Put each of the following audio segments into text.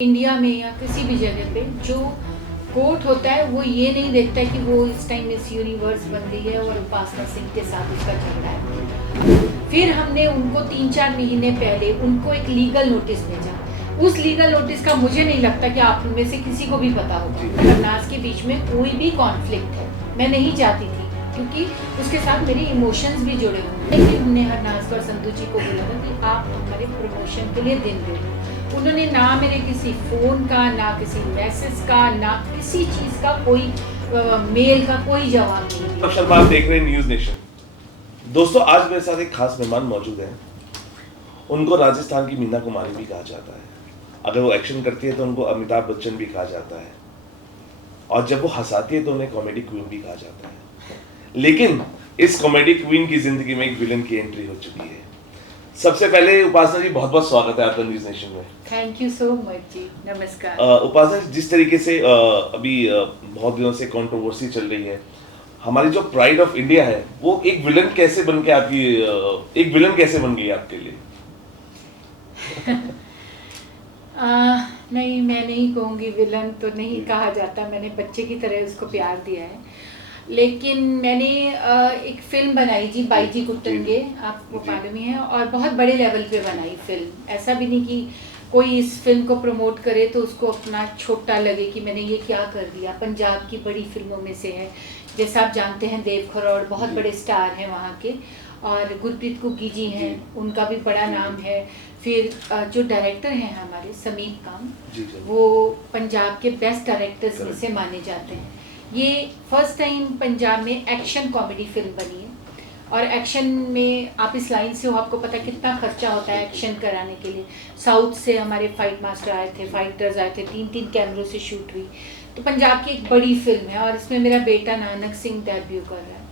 India में या किसी भी जगह पे जो कोर्ट होता है वो ये नहीं देखता है कि वो इस टाइम मिस यूनिवर्स बन गई है और उपासना सिंह के साथ उसका झगड़ा है। फिर हमने उनको 3-4 महीने पहले उनको एक लीगल नोटिस भेजा। उस लीगल नोटिस का मुझे नहीं लगता कि आप में से किसी को भी पता होगा। हरनाज के बीच में कोई भी कॉन्फ्लिक्ट है, मैं नहीं चाहती थी क्योंकि उसके साथ मेरे इमोशंस भी जुड़े हुए हैं। लेकिन हमने हरनाज और संधू जी को बोला था कि आप हमारे प्रमोशन के लिए दिन दे दो। उन्होंने ना मेरे किसी फ़ोन का, ना किसी मैसेज का, ना किसी चीज़ का कोई मेल का कोई जवाब नहीं दिया। शर्मा आप देख रहे हैं न्यूज़ नेशन। दोस्तों आज मेरे साथ एक खास मेहमान मौजूद है। उनको राजस्थान की मीना कुमारी भी कहा जाता है। अगर वो एक्शन करती है तो उनको अमिताभ बच्चन भी कहा जाता है, और जब वो हंसाती है तो उन्हें कॉमेडी क्वीन भी कहा जाता है। लेकिन इस कॉमेडी क्वीन की जिंदगी में एक विलन की एंट्री हो चुकी है। सबसे पहले उपासना जी बहुत बहुत स्वागत है आपका न्यूज़ नेशन में। थैंक यू सो मच जी, नमस्कार। उपासना, जिस तरीके से अभी बहुत दिनों से कंट्रोवर्सी चल रही है, हमारी जो प्राइड ऑफ इंडिया है वो एक विलन कैसे बन के आपकी एक विलन कैसे बन गई आपके लिए? नहीं, मैं नहीं कहूँगी विलन तो नहीं कहा जाता, मैंने बच्चे की तरह उसको प्यार दिया है। लेकिन मैंने एक फ़िल्म बनाई जी, बाईजी कुट्टनगे, आपको मालूम ही है, और बहुत बड़े लेवल पे बनाई फ़िल्म। ऐसा भी नहीं कि कोई इस फिल्म को प्रमोट करे तो उसको अपना छोटा लगे कि मैंने ये क्या कर दिया। पंजाब की बड़ी फिल्मों में से है, जैसा आप जानते हैं देव खरौड़ बहुत बड़े स्टार हैं वहाँ के, और गुरप्रीत कुग्गी जी हैं, उनका भी बड़ा नाम है। फिर जो डायरेक्टर हैं हमारे समीप काम, वो पंजाब के बेस्ट डायरेक्टर्स में से माने जाते हैं। ये फर्स्ट टाइम पंजाब में एक्शन कॉमेडी फिल्म बनी है, और एक्शन में आप इस लाइन से हो, आपको पता कितना खर्चा होता है एक्शन कराने के लिए। साउथ से हमारे फाइट मास्टर आए थे, फाइटर्स आए थे, 3-3 कैमरों से शूट हुई। तो पंजाब की एक बड़ी फिल्म है, और इसमें मेरा बेटा नानक सिंह डेब्यू कर रहा है।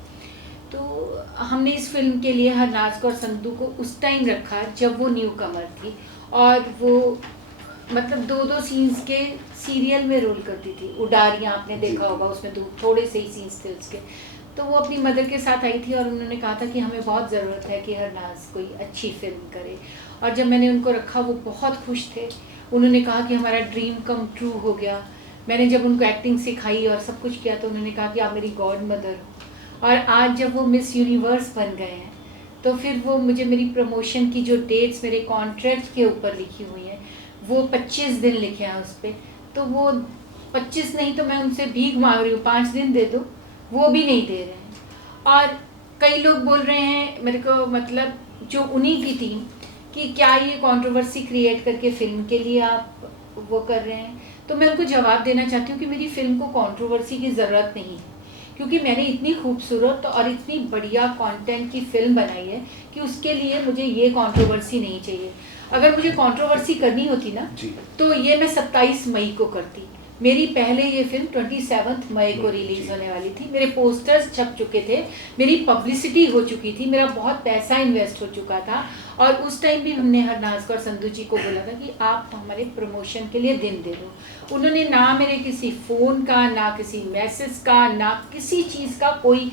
तो हमने इस फिल्म के लिए हरनाज और संधू को उस टाइम रखा जब वो न्यू कमर थी, और वो मतलब 2-2 सीन्स के सीरियल में रोल करती थी। उडारियाँ आपने देखा होगा, उसमें थोड़े से ही सीन्स थे उसके। तो वो अपनी मदर के साथ आई थी, और उन्होंने कहा था कि हमें बहुत ज़रूरत है कि हरनाज कोई अच्छी फिल्म करे। और जब मैंने उनको रखा वो बहुत खुश थे। उन्होंने कहा कि हमारा ड्रीम कम ट्रू हो गया। मैंने जब उनको एक्टिंग सिखाई और सब कुछ किया तो उन्होंने कहा कि आप मेरी गॉड मदर हो। और आज जब वो मिस यूनिवर्स बन गए हैं तो फिर वो मुझे मेरी प्रमोशन की जो डेट्स मेरे कॉन्ट्रैक्ट के ऊपर लिखी हुई हैं, वो 25 दिन लिखे हैं उस पर। तो वो 25 नहीं तो मैं उनसे भीख मांग रही हूँ, 5 दिन दे दो, वो भी नहीं दे रहे हैं। और कई लोग बोल रहे हैं मेरे को, मतलब जो उन्हीं की टीम, कि क्या ये कंट्रोवर्सी क्रिएट करके फिल्म के लिए आप वो कर रहे हैं। तो मैं उनको जवाब देना चाहती हूँ कि मेरी फिल्म को कंट्रोवर्सी की ज़रूरत नहीं है, क्योंकि मैंने इतनी खूबसूरत और इतनी बढ़िया कंटेंट की फिल्म बनाई है कि उसके लिए मुझे ये कंट्रोवर्सी नहीं चाहिए। अगर मुझे कंट्रोवर्सी करनी होती ना तो ये मैं 27 मई को करती। मेरी पहले ये फिल्म 27 मई को रिलीज होने वाली थी। मेरे पोस्टर्स छप चुके थे, मेरी पब्लिसिटी हो चुकी थी, मेरा बहुत पैसा इन्वेस्ट हो चुका था। और उस टाइम भी हमने हरनाज और संधू जी को बोला था कि आप हमारे प्रमोशन के लिए दिन दे दो। उन्होंने ना मेरे किसी फ़ोन का, ना किसी मैसेज का, ना किसी चीज़ का कोई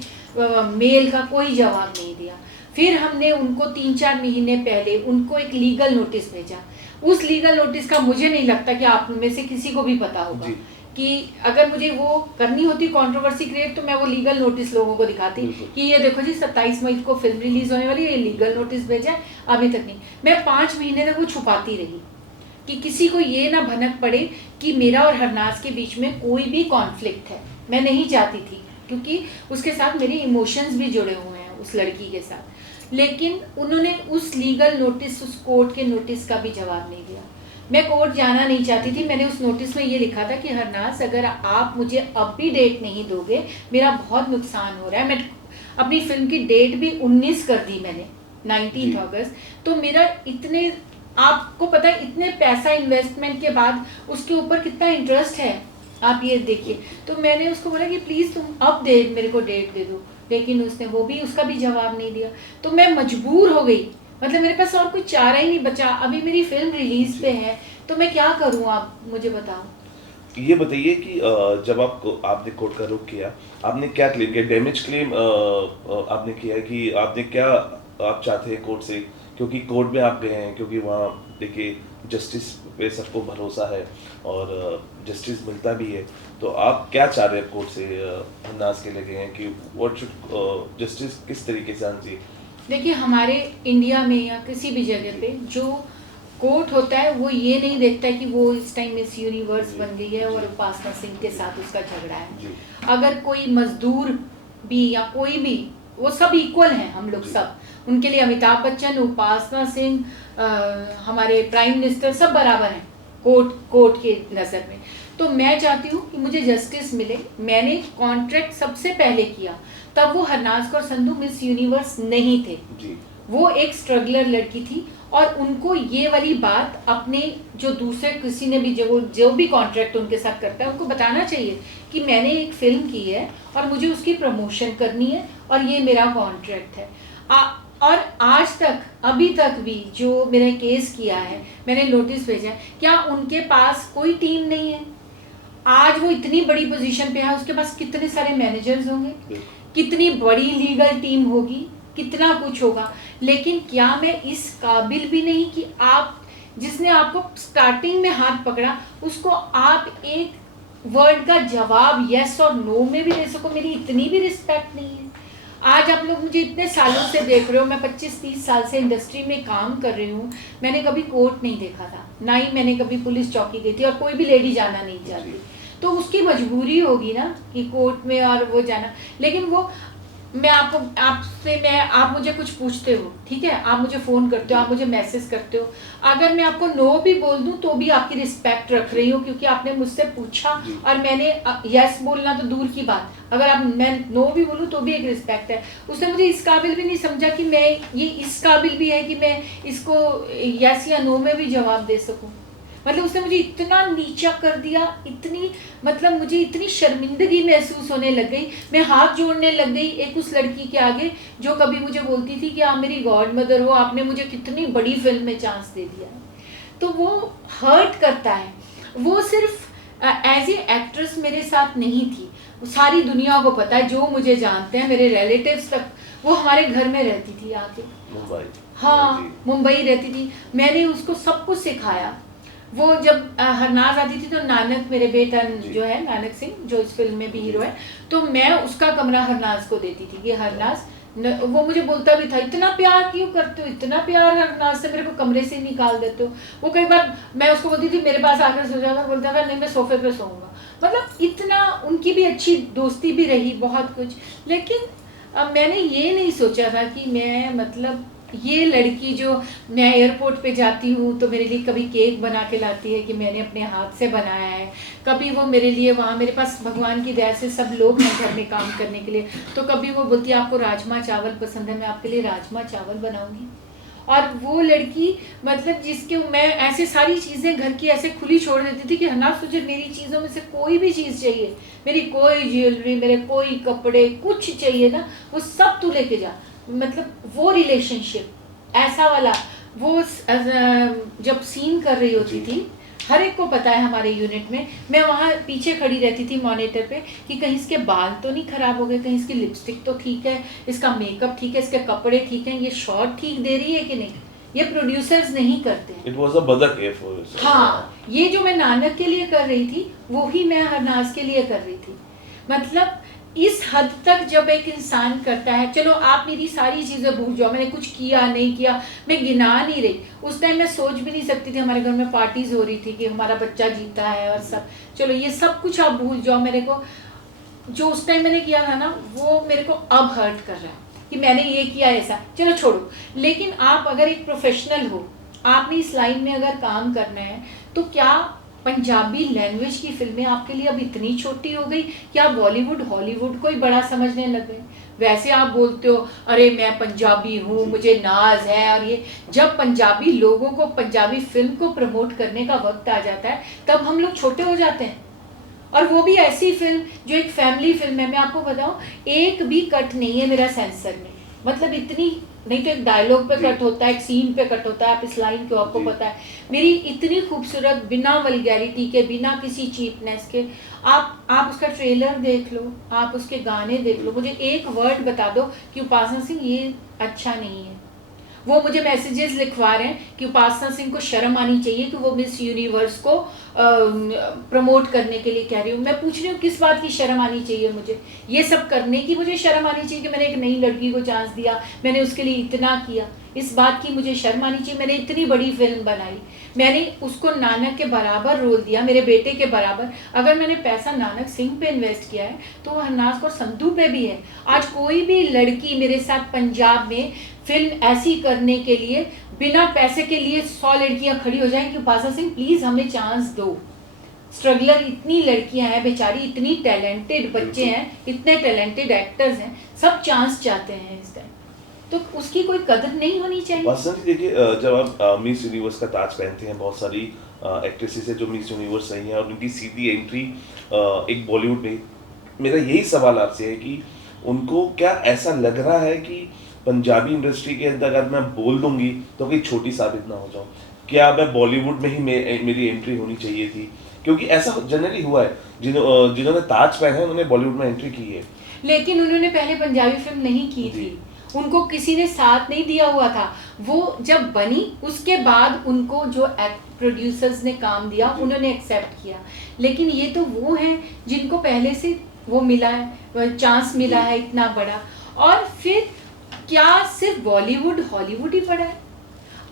मेल का कोई जवाब नहीं दिया। फिर हमने उनको 3-4 महीने पहले उनको एक लीगल नोटिस भेजा। उस लीगल नोटिस का मुझे नहीं लगता कि आप में से किसी को भी पता होगा कि अगर मुझे वो करनी होती कंट्रोवर्सी क्रिएट तो मैं वो लीगल नोटिस लोगों को दिखाती कि ये देखो जी 27 मई को फिल्म रिलीज होने वाली है, ये लीगल नोटिस भेजा है, अभी तक नहीं। मैं 5 महीने तक वो छुपाती रही कि किसी को ये ना भनक पड़े कि मेरा और हरनाज के बीच में कोई भी कॉन्फ्लिक्ट है। मैं नहीं चाहती थी क्योंकि उसके साथ मेरे इमोशंस भी जुड़े हुए हैं उस लड़की के साथ। लेकिन उन्होंने उस लीगल नोटिस, उस कोर्ट के नोटिस का भी जवाब नहीं दिया। मैं कोर्ट जाना नहीं चाहती थी। मैंने उस नोटिस में ये लिखा था कि हरनाज, अगर आप मुझे अब भी डेट नहीं दोगे, मेरा बहुत नुकसान हो रहा है। मैं अपनी फिल्म की डेट भी 19 कर दी मैंने, 19 अगस्त। तो मेरा इतने, आपको पता है इतने पैसा इन्वेस्टमेंट के बाद उसके ऊपर कितना इंटरेस्ट है, आप ये देखिए। तो मैंने उसको बोला कि प्लीज़ तुम अब मेरे को डेट दे दो, लेकिन उसने उसका भी जवाब नहीं दिया। तो मैं मजबूर हो गई, मतलब मेरे पास और कोई चारा ही नहीं बचा। अभी मेरी फिल्म रिलीज पे है तो मैं क्या करूँ, आप मुझे बताओ। ये बताइए कि जब आपने कोर्ट का रुख किया, आपने क्या क्लेम किया? डैमेज क्लेम आपने किया कि आपने क्या आप चाहते हैं कोर्ट से, क्योंकि कोर्ट में आप गए हैं, क्योंकि वहाँ देखिए जस्टिस पे सबको भरोसा है और जस्टिस मिलता भी है, तो आप क्या चाह रहे हैं कोर्ट से? हरनाज के लगे हैं कि व्हाट शुड जस्टिस किस तरीके से आना चाहिए? देखिए, हमारे इंडिया में या किसी भी जगह पे जो कोर्ट होता है वो ये नहीं देखता है कि वो इस टाइम मिस यूनिवर्स बन गई है और उपासना सिंह के साथ उसका झगड़ा है। जी अगर कोई मजदूर भी या कोई भी, वो सब इक्वल हैं, हम लोग सब, उनके लिए अमिताभ बच्चन, उपासना सिंह, हमारे प्राइम मिनिस्टर सब बराबर हैं कोर्ट के नज़र में। तो मैं चाहती हूँ कि मुझे जस्टिस मिले। मैंने कॉन्ट्रैक्ट सबसे पहले किया, तब वो हरनाज कौर संधू मिस यूनिवर्स नहीं थे, जी वो एक स्ट्रगलर लड़की थी। और उनको ये वाली बात अपने जो दूसरे किसी ने भी जो भी कॉन्ट्रैक्ट उनके साथ करता है उनको बताना चाहिए कि मैंने एक फिल्म की है और मुझे उसकी प्रमोशन करनी है और ये मेरा कॉन्ट्रैक्ट है। और आज तक, अभी तक भी जो मैंने केस किया है, मैंने नोटिस भेजा है, क्या उनके पास कोई टीम नहीं है? आज वो इतनी बड़ी पोजीशन पे है, उसके पास कितने सारे मैनेजर्स होंगे, कितनी बड़ी लीगल टीम होगी, कितना कुछ होगा। लेकिन क्या मैं इस काबिल भी नहीं कि आप, जिसने आपको स्टार्टिंग में हाथ पकड़ा, उसको आप एक वर्ड का जवाब यस और नो में भी दे सको? मेरी इतनी भी रिस्पेक्ट नहीं है। आज आप लोग मुझे इतने सालों से देख रहे हो, मैं 25-30 साल से इंडस्ट्री में काम कर रही हूँ, मैंने कभी कोर्ट नहीं देखा था, ना ही मैंने कभी पुलिस चौकी गई थी, और कोई भी लेडी जाना नहीं चाहती। तो उसकी मजबूरी होगी ना कि कोर्ट में और वो जाना। लेकिन वो मैं आप मुझे कुछ पूछते हो, ठीक है, आप मुझे फ़ोन करते हो, आप मुझे मैसेज करते हो, अगर मैं आपको नो भी बोल दूं तो भी आपकी रिस्पेक्ट रख रही हूँ, क्योंकि आपने मुझसे पूछा और मैंने यस बोलना तो दूर की बात, अगर मैं नो भी बोलूँ तो भी एक रिस्पेक्ट है। उसने मुझे इस काबिल भी नहीं समझा कि मैं ये इस काबिल भी है कि मैं इसको यस या नो में भी जवाब दे सकूँ। मतलब उसने मुझे इतना नीचा कर दिया, इतनी, मतलब मुझे इतनी शर्मिंदगी महसूस होने लग गई, मैं हाथ जोड़ने लग गई एक उस लड़की के आगे जो कभी मुझे बोलती थी कि आप मेरी गॉड मदर हो, आपने मुझे कितनी बड़ी फिल्म में चांस दे दिया है। तो वो हर्ट करता है। वो सिर्फ एज ए एक्ट्रेस मेरे साथ नहीं थी, सारी दुनिया को पता है, जो मुझे जानते हैं, मेरे रिलेटिव्स तक, वो हमारे घर में रहती थी आके, मुंबई, हाँ मुंबई रहती थी। मैंने उसको सब कुछ सिखाया। वो जब हरनाज आती थी तो नानक, मेरे बेटा जो है नानक सिंह, जो इस फिल्म में भी हीरो है, तो मैं उसका कमरा हरनाज को देती थी कि हरनाज, वो मुझे बोलता भी था, इतना प्यार क्यों करते हो, इतना प्यार हरनाज से, मेरे को कमरे से निकाल देते हो। वो कई बार मैं उसको बोलती थी मेरे पास आकर सो जाता, बोलता था नहीं मैं सोफे पे सोऊंगा। मतलब इतना उनकी भी अच्छी दोस्ती भी रही, बहुत कुछ। लेकिन अब मैंने ये नहीं सोचा था कि मैं, मतलब ये लड़की जो, मैं एयरपोर्ट पे जाती हूँ तो मेरे लिए कभी केक बना के लाती है कि मैंने अपने हाथ से बनाया है, कभी वो मेरे लिए, वहाँ मेरे पास भगवान की दया से सब लोग हैं घर में काम करने के लिए, तो कभी वो बोलती है आपको राजमा चावल पसंद है, मैं आपके लिए राजमा चावल बनाऊँगी। और वो लड़की, मतलब जिसके मैं ऐसे सारी चीज़ें घर की ऐसे खुली छोड़ देती थी कि हरनाज तुझे मेरी चीज़ों में से कोई भी चीज़ चाहिए, मेरी कोई ज्वेलरी, मेरे कोई कपड़े, कुछ चाहिए ना, वो सब तू लेके जा। मतलब वो रिलेशनशिप ऐसा वाला, वो जब सीन कर रही होती थी, हर एक को पता है हमारे यूनिट में, मैं वहाँ पीछे खड़ी रहती थी मॉनिटर पे कि कहीं इसके बाल तो नहीं खराब हो गए, कहीं इसकी लिपस्टिक तो ठीक है, इसका मेकअप ठीक है, इसके कपड़े ठीक हैं, ये शॉट ठीक दे रही है कि नहीं। ये प्रोड्यूसर्स नहीं करते हैं। It was a bother case for you, sir. हाँ, ये जो मैं नानक के लिए कर रही थी वो ही मैं हरनाज के लिए कर रही थी। मतलब इस हद तक जब एक इंसान करता है, चलो आप मेरी सारी चीज़ें भूल जाओ, मैंने कुछ किया नहीं किया, मैं गिना नहीं रही, उस टाइम मैं सोच भी नहीं सकती थी, हमारे घर में पार्टीज हो रही थी कि हमारा बच्चा जीता है और सब, चलो ये सब कुछ आप भूल जाओ। मेरे को जो उस टाइम मैंने किया था ना, वो मेरे को अब हर्ट कर रहा है कि मैंने ये किया ऐसा, चलो छोड़ो। लेकिन आप अगर एक प्रोफेशनल हो, आपने इस लाइन में अगर काम करना है, तो क्या पंजाबी लैंग्वेज की फिल्में आपके लिए अब इतनी छोटी हो गई कि आप बॉलीवुड हॉलीवुड को ही बड़ा समझने लग गए? वैसे आप बोलते हो अरे मैं पंजाबी हूँ, मुझे नाज है, और ये जब पंजाबी लोगों को पंजाबी फिल्म को प्रमोट करने का वक्त आ जाता है, तब हम लोग छोटे हो जाते हैं। और वो भी ऐसी फिल्म जो एक फैमिली फिल्म है। मैं आपको बताऊं, एक भी कट नहीं है मेरा सेंसर में, मतलब इतनी नहीं तो एक डायलॉग पे कट होता है, एक सीन पे कट होता है, आप इस लाइन को आपको पता है। मेरी इतनी खूबसूरत, बिना वल्गैरिटी के, बिना किसी चीपनेस के, आप उसका ट्रेलर देख लो, आप उसके गाने देख लो, मुझे एक वर्ड बता दो कि उपासना सिंह ये अच्छा नहीं है। वो मुझे मैसेजेस लिखवा रहे हैं कि उपासना सिंह को शर्म आनी चाहिए कि वो मिस यूनिवर्स को प्रमोट करने के लिए कह रही हूँ। मैं पूछ रही हूँ किस बात की शर्म आनी चाहिए मुझे? ये सब करने की मुझे शर्म आनी चाहिए कि मैंने एक नई लड़की को चांस दिया, मैंने उसके लिए इतना किया, इस बात की मुझे शर्म आनी चाहिए? मैंने इतनी बड़ी फिल्म बनाई, मैंने उसको नानक के बराबर रोल दिया, मेरे बेटे के बराबर। अगर मैंने पैसा नानक सिंह पे इन्वेस्ट किया है तो वो हरनाज कौर संधू पे भी है। आज कोई भी लड़की मेरे साथ पंजाब में फिल्म ऐसी करने के लिए बिना पैसे के लिए 100 लड़कियां खड़ी हो जाएं कि उपासना सिंह प्लीज हमें चांस दो। स्ट्रगलर इतनी लड़कियां हैं बेचारी, इतनी टैलेंटेड बच्चे हैं, इतने टैलेंटेड एक्टर्स हैं, सब चांस चाहते हैं इस टाइम, तो उसकी कोई कदर नहीं होनी चाहिए। पर्सनली देखिए, जब आप मिस यूनिवर्स का ताज पहनते हैं, बहुत सारी एक्ट्रेसेस है जो मिस यूनिवर्स रही हैं और उनकी सीधी एंट्री एक बॉलीवुड में, मेरा यही सवाल आपसे है कि उनको क्या ऐसा लग रहा है कि पंजाबी इंडस्ट्री के अंदर अगर मैं बोल दूंगी तो कहीं छोटी साबित ना हो जाऊं? क्या मैं बॉलीवुड में ही मेरी एंट्री होनी चाहिए थी? क्योंकि ऐसा जनरली हुआ है, जिन्होंने ताज पहना है उन्होंने बॉलीवुड में एंट्री की है। लेकिन उन्होंने पहले पंजाबी फिल्म नहीं की थी, उनको किसी ने साथ नहीं दिया हुआ था। वो जब बनी उसके बाद उनको जो प्रोड्यूसर्स ने काम दिया उन्होंने एक्सेप्ट किया। लेकिन ये तो वो हैं जिनको पहले से वो मिला है, चांस मिला है इतना बड़ा। और फिर क्या सिर्फ बॉलीवुड हॉलीवुड ही पड़ा है?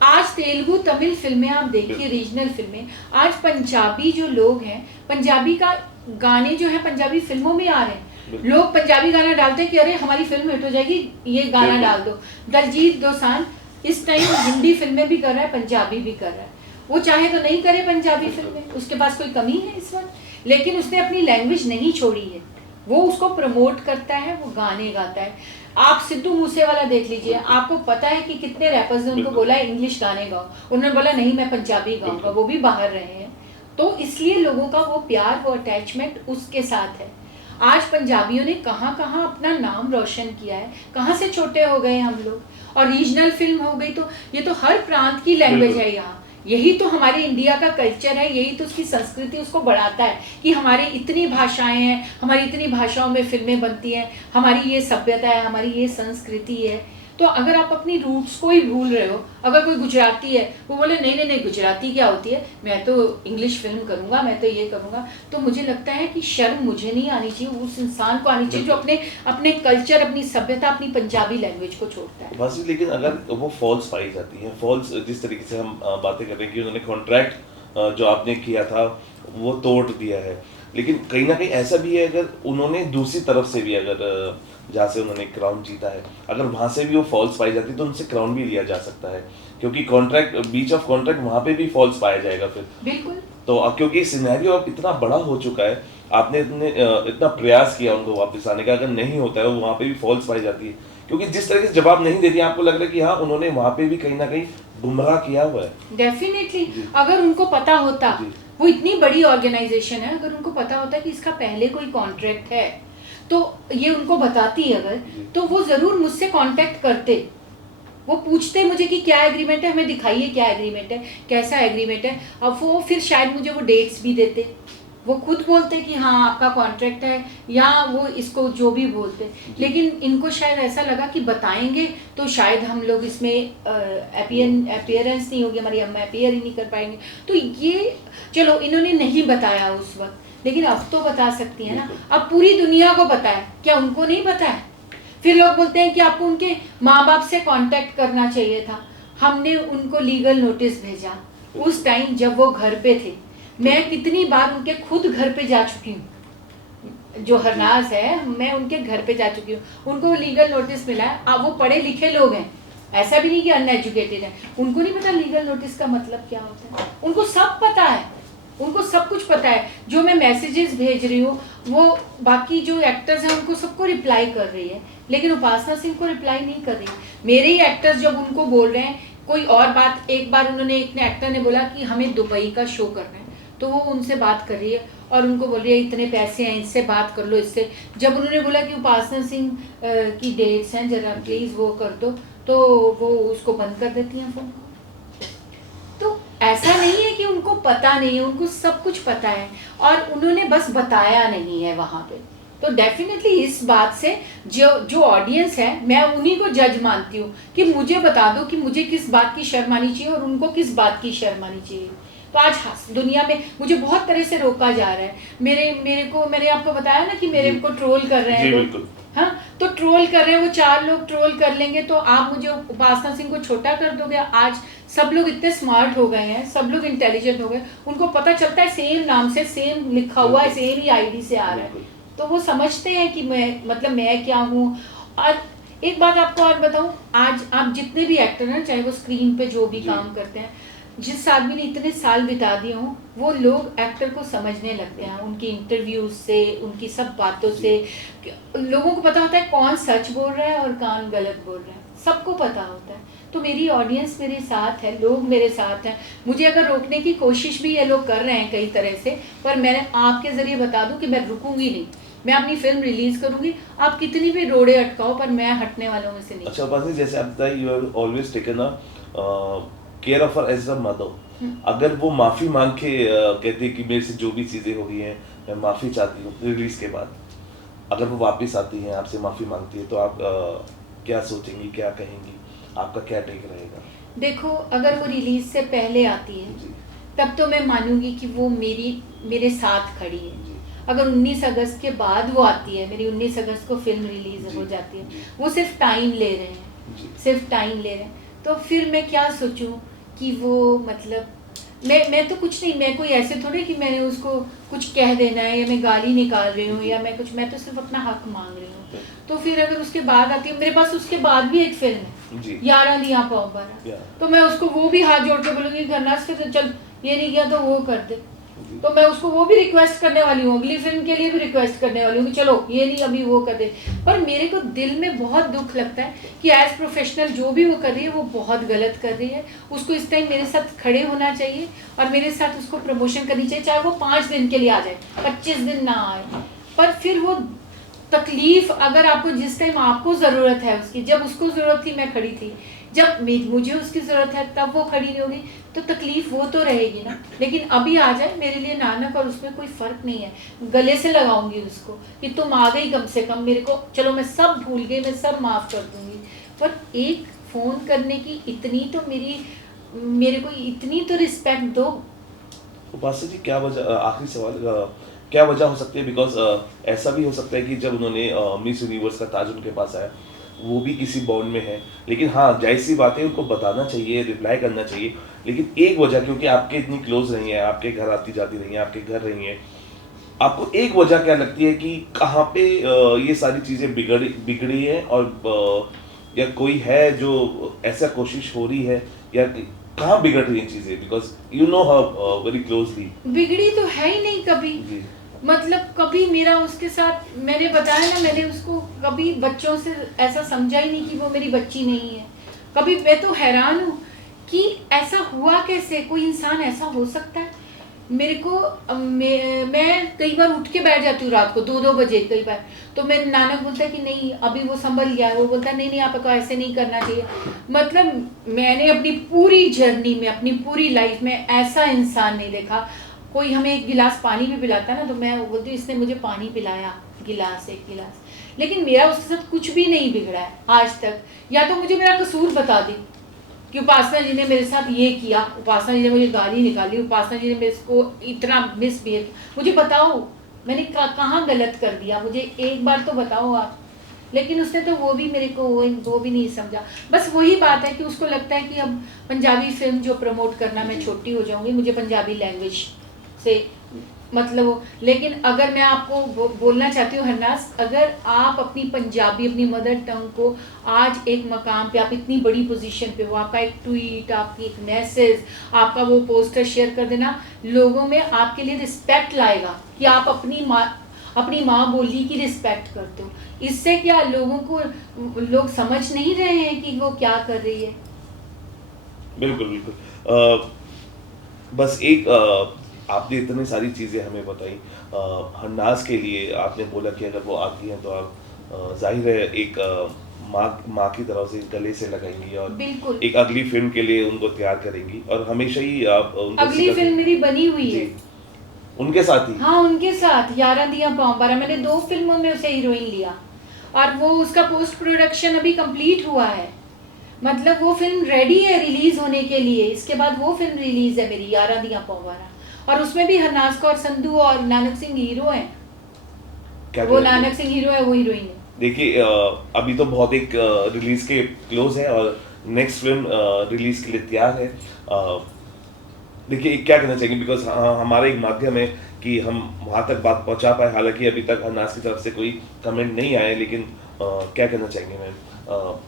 आज तेलुगु तमिल फिल्में आप देखिए, रीजनल फिल्में, आज पंजाबी जो लोग हैं, पंजाबी का गाने जो है पंजाबी फिल्मों में आ रहे हैं। लोग पंजाबी गाना डालते हैं कि अरे हमारी फिल्म हिट हो जाएगी, ये गाना डाल दो। दलजीत दोसांझ इस टाइम हिंदी फिल्में भी कर रहा है, पंजाबी भी कर रहा है। वो चाहे तो नहीं करे पंजाबी फिल्में, उसके पास कोई कमी है इस वक्त, लेकिन उसने अपनी लैंग्वेज नहीं छोड़ी है, वो उसको प्रमोट करता है, वो गाने गाता है। आप सिद्धू मूसेवाला देख लीजिए, आपको पता है कि कितने रैपर्स ने उनको बोला इंग्लिश गाने गाओ, उन्होंने बोला नहीं मैं पंजाबी गाऊंगा, वो भी बाहर रहे हैं। तो इसलिए लोगों का वो प्यार, वो अटैचमेंट उसके साथ है। आज पंजाबियों ने कहाँ कहाँ अपना नाम रोशन किया है, कहाँ से छोटे हो गए हम लोग, और रीजनल फिल्म हो गई तो ये तो हर प्रांत की लैंग्वेज है यहाँ। यही तो हमारे इंडिया का कल्चर है, यही तो उसकी संस्कृति उसको बढ़ाता है कि हमारी इतनी भाषाएं हैं, हमारी इतनी भाषाओं में फिल्में बनती हैं, हमारी ये सभ्यता है, हमारी ये संस्कृति है। तो अगर आप अपनी रूट्स को ही भूल रहे हो, अगर कोई गुजराती है वो बोले नहीं नहीं नहीं गुजराती क्या होती है, मैं तो इंग्लिश फिल्म करूंगा, मैं तो ये करूंगा, तो मुझे लगता है कि शर्म मुझे नहीं आनी चाहिए, उस इंसान को आनी चाहिए जो अपने अपने कल्चर, अपनी सभ्यता, अपनी पंजाबी लैंग्वेज को छोड़ता है। बस, लेकिन अगर वो फॉल्स पाई जाती है, फॉल्स जिस तरीके से हम बातें कर रहे हैं कि उन्होंने कॉन्ट्रैक्ट जो आपने किया था वो तोड़ दिया है, लेकिन कहीं ना कहीं ऐसा भी है अगर उन्होंने दूसरी तरफ से भी, अगर जहाँ से उन्होंने क्राउन जीता है, अगर वहाँ से भी वो फॉल्स पाई जाती है तो उनसे क्राउन भी लिया जा सकता है, क्योंकि कॉन्ट्रैक्ट, बीच ऑफ कॉन्ट्रैक्ट वहाँ पे भी फॉल्स पाया जाएगा फिर। बिल्कुल। तो क्योंकि सिनेरियो अब इतना बड़ा हो चुका है, आपने इतना प्रयास किया उनको वापस आने का, अगर नहीं होता है वहाँ पे भी फॉल्स पाई जाती है, क्योंकि जिस तरीके से जवाब नहीं देती आपको लग रहा है कि हाँ उन्होंने वहाँ पे भी कहीं ना कहीं गुमराह किया हुआ है। डेफिनेटली, अगर उनको पता होता, वो इतनी बड़ी ऑर्गेनाइजेशन है, अगर उनको पता होता कि इसका पहले कोई कॉन्ट्रैक्ट है तो ये उनको बताती अगर, तो वो जरूर मुझसे कांटेक्ट करते, वो पूछते मुझे कि क्या एग्रीमेंट है, हमें दिखाइए क्या एग्रीमेंट है, कैसा एग्रीमेंट है। अब वो फिर शायद मुझे वो डेट्स भी देते, वो खुद बोलते कि हाँ आपका कॉन्ट्रैक्ट है, या वो इसको जो भी बोलते। लेकिन इनको शायद ऐसा लगा कि बताएंगे तो शायद हम लोग इसमें अपीयरेंस नहीं होगी हमारी, हम अपीयर ही नहीं कर पाएंगे। तो ये चलो इन्होंने नहीं बताया उस वक्त, लेकिन अब तो बता सकती है ना, अब पूरी दुनिया को पता है, क्या उनको नहीं पता है? फिर लोग बोलते हैं कि आपको उनके माँ बाप से कांटेक्ट करना चाहिए था। हमने उनको लीगल नोटिस भेजा उस टाइम जब वो घर पे थे, मैं कितनी बार उनके खुद घर पे जा चुकी हूँ, जो हरनाज है मैं उनके घर पे जा चुकी हूँ, उनको लीगल नोटिस मिला है। अब वो पढ़े लिखे लोग हैं, ऐसा भी नहीं कि अनएजुकेटेड है, उनको नहीं पता लीगल नोटिस का मतलब क्या होता है, उनको सब पता है, उनको सब कुछ पता है। जो मैं मैसेजेस भेज रही हूँ वो बाकी जो एक्टर्स हैं उनको सबको रिप्लाई कर रही है, लेकिन उपासना सिंह को रिप्लाई नहीं कर रही। मेरे ही एक्टर्स जब उनको बोल रहे हैं कोई और बात, एक बार उन्होंने, एक एक्टर ने बोला कि हमें दुबई का शो करना है, तो वो उनसे बात कर रही है और उनको बोल रही है इतने पैसे हैं, इससे बात कर लो, इससे। जब उन्होंने बोला कि उपासना सिंह की डेट्स हैं जरा प्लीज़ वो कर दो, तो वो उसको बंद कर देती हैं फ़ोन। तो ऐसा नहीं है कि उनको पता नहीं है, उनको सब कुछ पता है, और उन्होंने बस बताया नहीं है वहाँ पे। तो डेफिनेटली इस बात से जो जो ऑडियंस है, मैं उन्हीं को जज मानती हूँ कि मुझे बता दो कि मुझे किस बात की शर्म आनी चाहिए और उनको किस बात की शर्म आनी चाहिए। तो आज दुनिया में मुझे बहुत तरह से रोका जा रहा है। मैंने आपको बताया ना कि मेरे को ट्रोल कर रहे हैं लोग। हाँ, तो ट्रोल कर रहे हैं, वो 4 लोग ट्रोल कर लेंगे तो आप मुझे उपासना सिंह को छोटा कर दोगे। आज सब लोग इतने स्मार्ट हो गए हैं, सब लोग इंटेलिजेंट हो गए, उनको पता चलता है सेम नाम से सेम लिखा हुआ है, सेम ही आईडी से आ रहा है, तो वो समझते हैं कि मैं क्या हूँ। और एक बात आपको और बताऊं, आज आप जितने भी एक्टर हैं, चाहे वो स्क्रीन पे जो भी काम करते हैं, जिस आदमी ने इतने साल बिता दिए हों, वो लोग एक्टर को समझने लगते हैं उनकी इंटरव्यूज से, उनकी सब बातों से। लोगों को पता होता है कौन सच बोल रहा है और कौन गलत बोल रहा है, सबको पता होता है। तो मेरी ऑडियंस मेरे साथ है, लोग मेरे साथ हैं। मुझे अगर रोकने की कोशिश भी ये लोग कर रहे हैं कई तरह से, पर मैं आपके ज़रिए बता दूं कि मैं रुकूंगी नहीं। मैं अपनी फिल्म रिलीज करूंगी, आप कितनी भी रोड़े अटकाओ, पर मैं हटने वालों में से नहीं। अच्छा उपासना, जैसे आप बताइए, you have always taken a care of her as a mother. अगर वो माफी मांग के कहते हैं कि मेरे से जो भी चीजें हो गई हैं मैं माफी चाहती हूँ रिलीज के बाद, अगर वो वापस आती हैं आपसे माफी मांगती है, तो आप क्या सोचेंगी, क्या कहेंगी, आपका क्या टेक रहेगा? देखो, अगर वो रिलीज से पहले आती है तब तो मैं मानूंगी कि वो मेरे साथ खड़ी है। अगर 19 अगस्त के बाद वो आती है, मेरी 19 अगस्त को फिल्म रिलीज हो जाती है, वो सिर्फ टाइम ले रहे हैं, सिर्फ टाइम ले रहे हैं, तो फिर मैं क्या सोचूं कि वो मतलब मैं तो कुछ नहीं, मैं कोई ऐसे थोड़े कि मैंने उसको कुछ कह देना है या मैं गाली निकाल रही हूँ या मैं तो सिर्फ अपना हक मांग रही हूँ। तो फिर अगर उसके बाद आती है, मेरे पास उसके बाद भी एक फिल्म है 11 दिया पाओ 12, तो मैं उसको वो भी हाथ जोड़ के बोलूँगी खन्नास फिर चल, ये नहीं किया तो वो कर दे। तो मैं उसको वो भी रिक्वेस्ट करने वाली हूँ, अगली फिल्म के लिए भी रिक्वेस्ट करने वाली हूँ कि चलो ये नहीं अभी वो कर दे। पर मेरे को दिल में बहुत दुख लगता है कि एज प्रोफेशनल जो भी वो कर रही है वो बहुत गलत कर रही है। उसको इस टाइम मेरे साथ खड़े होना चाहिए और मेरे साथ उसको प्रमोशन करनी चाहिए, चाहे वो 5 दिन के लिए आ जाए, 25 दिन ना आए। पर फिर वो तकलीफ, अगर आपको जिस टाइम आपको ज़रूरत है उसकी, जब उसको ज़रूरत थी मैं खड़ी थी, जब मुझे उसकी ज़रूरत है तब वो खड़ी नहीं होगी, तो तकलीफ वो तो रहेगी ना। लेकिन अभी आ जाए मेरे लिए नानक, और उसमें कोई फ़र्क नहीं है, गले से लगाऊंगी उसको कि तुम आ गई कम से कम, मेरे को चलो मैं सब भूल गई, मैं सब माफ़ कर दूंगी। पर एक फ़ोन करने की इतनी तो मेरे को इतनी तो रिस्पेक्ट दो। उपासना जी, क्या वजह, आखिरी सवाल, क्या वजह हो सकती है? बिकॉज ऐसा भी हो सकता है कि जब उन्होंने मिस यूनिवर्स का ताज उनके पास आया, वो भी किसी बॉन्ड में है, लेकिन हाँ जाहिर सी बात है उनको बताना चाहिए, रिप्लाई करना चाहिए। लेकिन एक वजह, क्योंकि आपके इतनी क्लोज रही है, आपके घर आती जाती रही है, आपके घर रही है, आपको एक वजह क्या लगती है कि कहाँ पे ये सारी चीज़ें बिगड़ी है, और या कोई है जो ऐसा कोशिश हो रही है, या कहाँ बिगड़ रही है चीज़ें? Because you know her very closely. बिगड़ी तो है ही नहीं कभी, मतलब कभी मेरा उसके साथ, मैंने बताया ना, मैंने उसको कभी बच्चों से ऐसा समझा ही नहीं कि वो मेरी बच्ची नहीं है। कभी मैं तो हैरान हूँ कि ऐसा हुआ कैसे, कोई इंसान ऐसा हो सकता है। मेरे को मैं कई बार उठ के बैठ जाती हूँ रात को 2-2 बजे कई बार, तो मेरे नानक बोलता है कि नहीं अभी वो संभल गया है, वो बोलता है नहीं नहीं आपको ऐसे नहीं करना चाहिए। मतलब मैंने अपनी पूरी जर्नी में, अपनी पूरी लाइफ में ऐसा इंसान नहीं देखा। कोई हमें एक गिलास पानी भी पिलाता है ना, तो मैं बोलती हूँ इसने मुझे पानी पिलाया, गिलास एक गिलास। लेकिन मेरा उसके साथ कुछ भी नहीं बिगड़ा है आज तक। या तो मुझे मेरा कसूर बता दी कि उपासना जी ने मेरे साथ ये किया, उपासना जी ने मुझे गाली निकाली, उपासना जी ने मेरे को इतना मिसबिहेव, मुझे बताओ मैंने कहाँ गलत कर दिया, मुझे एक बार तो बताओ आप। लेकिन उसने तो वो भी मेरे को वो भी नहीं समझा। बस वही बात है कि उसको लगता है कि अब पंजाबी फिल्म जो प्रमोट करना, मैं छोटी हो जाऊंगी, मुझे पंजाबी लैंग्वेज से मतलब हो। लेकिन अगर मैं आपको बोलना चाहती हूँ हरनास, अगर आप अपनी पंजाबी, अपनी मदर टंग को आज एक मकाम पे, आप इतनी बड़ी पोजीशन पे हो, आपका एक ट्वीट, आपकी एक मैसेज, आपका वो पोस्टर शेयर कर देना लोगों में आपके लिए रिस्पेक्ट लाएगा कि आप अपनी माँ बोली की रिस्पेक्ट करते हो। इससे क्या लोग समझ नहीं रहे हैं कि वो क्या कर रही है। बिल्कुल बिल्कुल। बस एक आपने इतनी सारी चीज़ें हमें बताई। हन्नास के लिए आपने बोला कि अगर वो आती हैं तो आप जाहिर है एक माँ की तरह से गले से लगाएंगी और बिल्कुल एक अगली फिल्म के लिए उनको तैयार करेंगी, और हमेशा ही आप उनको अगली फिल्म मेरी बनी हुई है। उनके साथ ही? हाँ, उनके साथ 11 दिया पाँव 12, मैंने 2 फिल्मों में उसे हीरोइन लिया और वो उसका पोस्ट प्रोडक्शन अभी कंप्लीट हुआ है, मतलब वो फिल्म रेडी है रिलीज होने के लिए। इसके बाद वो फिल्म रिलीज है मेरी 11 दिया पाँव 12, और उसमें भी हरनाज कौर संधू और नानक सिंह हीरो हैं। वो नानक सिंह हीरो है, वो हीरोइन है। देखिए अभी तो बहुत एक रिलीज के क्लोज है और नेक्स्ट फिल्म रिलीज के लिए तैयार है। देखिए क्या कहना चाहेंगे, बिकॉज हमारा एक माध्यम है कि हम वहाँ तक बात पहुँचा पाए। हालांकि अभी तक हरनाज की तरफ से कोई कमेंट नहीं आए, लेकिन क्या कहना चाहेंगे मैम,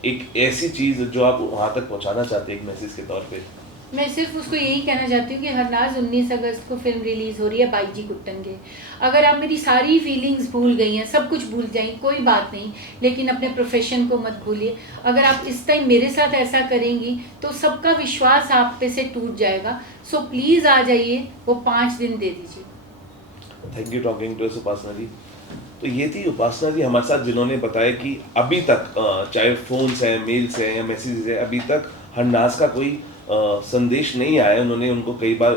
एक ऐसी चीज़ जो आप वहाँ तक पहुँचाना चाहते हैं एक मैसेज के तौर पे? मैं सिर्फ उसको यही कहना चाहती हूँ कि हरनाज 19 अगस्त को फिल्म रिलीज हो रही है बाईजी कुट्टनगे। अगर आप मेरी सारी फीलिंग्स भूल गई हैं, सब कुछ भूल जाएं, कोई बात नहीं, लेकिन अपने प्रोफेशन को मत भूलिए। अगर आप इस टाइम मेरे साथ ऐसा करेंगी तो सबका विश्वास आप पे से टूट जाएगा। सो प्लीज़ आ जाइए, वो 5 दिन दे दीजिए। Thank you talking to us Upasana ji. तो ये थी उपासना जी हमारे साथ, जिन्होंने बताया कि अभी तक चाहे फ़ोन्स हैं, मेल्स हैं या मैसेजेस हैं, अभी तक हरनाज का कोई संदेश नहीं आया। उन्होंने उनको कई बार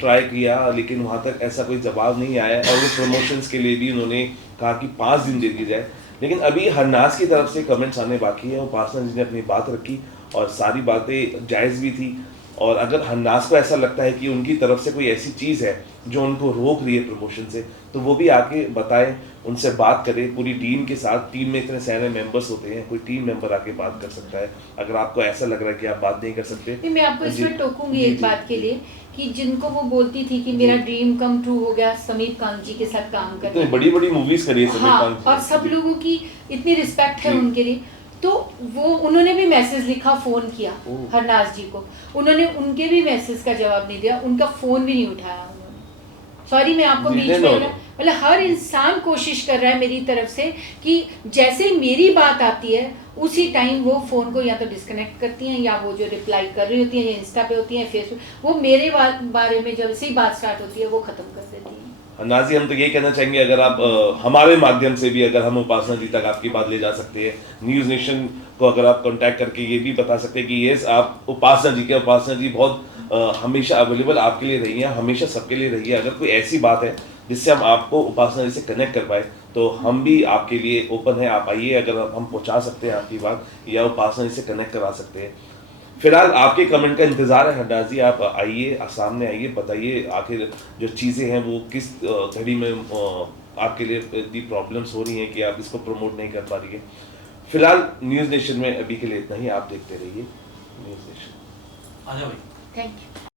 ट्राई किया, लेकिन वहाँ तक ऐसा कोई जवाब नहीं आया। और वो प्रमोशंस के लिए भी उन्होंने कहा कि 5 दिन दे दिया जाए, लेकिन अभी हरनाज की तरफ से कमेंट्स आने बाकी है। उपासना जी ने अपनी बात रखी और सारी बातें जायज़ भी थी। और अगर हरनाज को ऐसा लगता है कि उनकी तरफ से कोई ऐसी चीज़ है जो उनको रोक रही है प्रमोशन से, तो वो भी आके बताएं, उनसे बात करें पूरी टीम के साथ। टीम में इतने सारे मेंबर्स होते हैं, कोई टीम मेंबर आके बात कर सकता है। अगर आपको ऐसा लग रहा है कि आप बात नहीं कर सकते, मैं आपको इसमें टोकूंगी एक बात के लिए कि जिनको वो बोलती थी कि जी। मेरा ड्रीम कम ट्रू हो गया समीर कांत जी के साथ काम करना, इतनी बड़ी बड़ी मूवीज करी है समीर हाँ, कांत और सब लोगों की इतनी रिस्पेक्ट है जी। उनके लिए, तो वो उन्होंने भी मैसेज लिखा, फ़ोन किया ओह। हरनाज जी को, उन्होंने उनके भी मैसेज का जवाब नहीं दिया, उनका फ़ोन भी नहीं उठाया उन्होंने। सॉरी, मैं आपको जी, बीच नहीं, में no, ना, no. मतलब हर इंसान कोशिश कर रहा है मेरी तरफ से कि जैसे ही मेरी बात आती है उसी टाइम वो फ़ोन को या तो डिस्कनेक्ट करती हैं, या वो जो रिप्लाई कर रही होती हैं या इंस्टा पे होती हैं, फेसबुक, वो मेरे बारे में जब से ही बात स्टार्ट होती है वो ख़त्म कर देती हैं। नाजी, हम तो यही कहना चाहेंगे, अगर आप हमारे माध्यम से भी अगर हम उपासना जी तक आपकी बात ले जा सकते हैं, न्यूज़ नेशन को अगर आप कांटेक्ट करके ये भी बता सकते हैं कि यस, आप उपासना जी बहुत हमेशा अवेलेबल आपके लिए रही हैं, हमेशा सबके लिए रही है। अगर कोई ऐसी बात है जिससे हम आपको उपासना जी से कनेक्ट कर पाए, तो हम भी आपके लिए ओपन है। आप आइए, अगर हम पहुँचा सकते हैं आपकी बात या उपासना जी से कनेक्ट करा सकते हैं। फिलहाल आपके कमेंट का इंतजार है हरनाज जी, आप आइए, सामने आइए, बताइए आखिर जो चीज़ें हैं वो किस घड़ी में आपके लिए इतनी प्रॉब्लम्स हो रही हैं कि आप इसको प्रमोट नहीं कर पा रही है। फिलहाल न्यूज़ नेशन में अभी के लिए इतना ही। आप देखते रहिए न्यूज़ नेशन। आ जाओ भाई। Thank you.